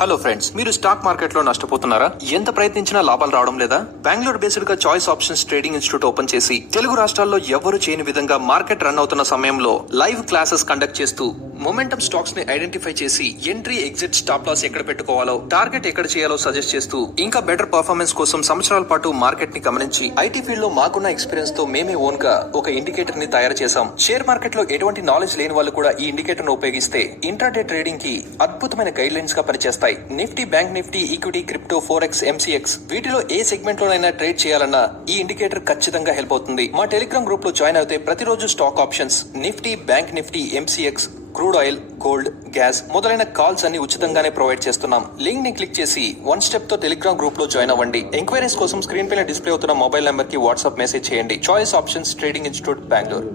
Hello friends, మీరు stock market లో నష్టపోతున్నారా? ఎంత ప్రయత్నించినా లాభాలు రావడం లేదా? బెంగళూరు బేస్డ్ గా choice options trading institute open చేసి తెలుగు రాష్ట్రాల్లో ఎవ్వరూ చేయని విధంగా మార్కెట్ రన్ అవుతున్న సమయంలో లైవ్ క్లాసెస్ కండక్ట్ చేస్తూ మొమెంటమ్ స్టాక్స్ ని ఐడెంటిఫై చేసి ఎంట్రీ, ఎగ్జిట్, స్టాప్ లాస్ ఎక్కడ పెట్టుకోవాలో, టార్గెట్ ఎక్కడ చేయాలో సజెస్ట్ చేస్తూ ఇంకా బెటర్ పర్ఫార్మెన్స్ కోసం సంవత్సరాల పాటు మార్కెట్ ని గమనించి ఐటీ ఫీల్డ్ లో మాకున్న ఎక్స్పీరియన్స్ తో మేమే ఓన్ గా ఒక ఇండికేటర్ ని తయారు చేశాం. షేర్ మార్కెట్ లో ఎటువంటి నాలెడ్జ్ లేని వాళ్ళు కూడా ఈ ఇండికేటర్ ను ఉపయోగిస్తే ఇంట్రాడే ట్రేడింగ్ కి అద్భుతమైన గైడ్ లైన్స్ గా పనిచేస్తాయి. Nifty, bank Nifty, equity, crypto, forex, MCX వీటిలో ఏ సెగ్మెంట్ లోనైనా ట్రేడ్ చేయాలన్నా ఈ ఇండికేటర్ ఖచ్చితంగా హెల్ప్ అవుతుంది. మా టెలిగ్రామ్ గ్రూప్ లో జాయిన్ అయితే ప్రతిరోజు stock options, Nifty, bank Nifty, MCX, crude oil, gold, gas మొదలైన కాల్స్ అన్ని ఉచితంగానే ప్రొవైడ్ చేస్తున్నాం. లింక్ ని క్లిక్ చేసి వన్ స్టెప్ తో టెలిగ్రామ్ గ్రూప్ లో జాయిన్ అవ్వండి. ఎంక్వైరీస్ కోసం స్క్రీన్ పైన డిస్ప్లే అవుతున్న మొబైల్ నెంబర్ కి వాట్సాప్ మెసేజ్ చేయండి. Choice options trading institute, Bengaluru.